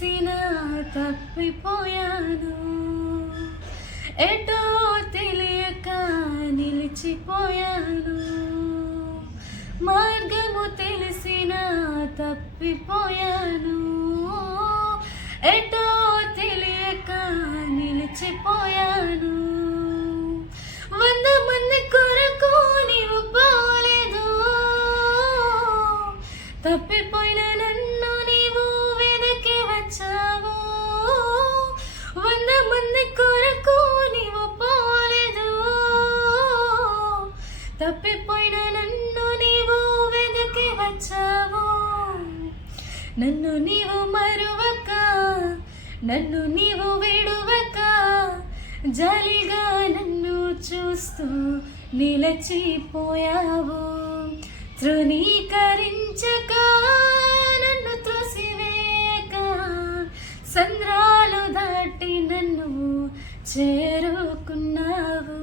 తెలిసిన తప్పిపోయాను, ఎటో తెలియక నిలిచిపోయాను. మార్గము తెలిసిన తప్పిపోయాను, ఎటో తెలియక నిలిచిపోయాను. 100 మంది కొరకు నీవు పోలేదు, తప్పిపోయిన నన్ను నీవు వెనక్కి వచ్చావు. 100 మంది కొరకు నీవు పోలేదు, తప్పిపోయిన నన్ను నీవు వెనక్కి వచ్చావు. నన్ను నీవు మరువక, నన్ను నీవు విడువక, జాలిగా నన్ను చూస్తూ నిలచిపోయావు. తృణీకరించక, నన్ను త్రోసివేయక, సంద్రాలు దాటి నన్ను చేరుకున్నావు.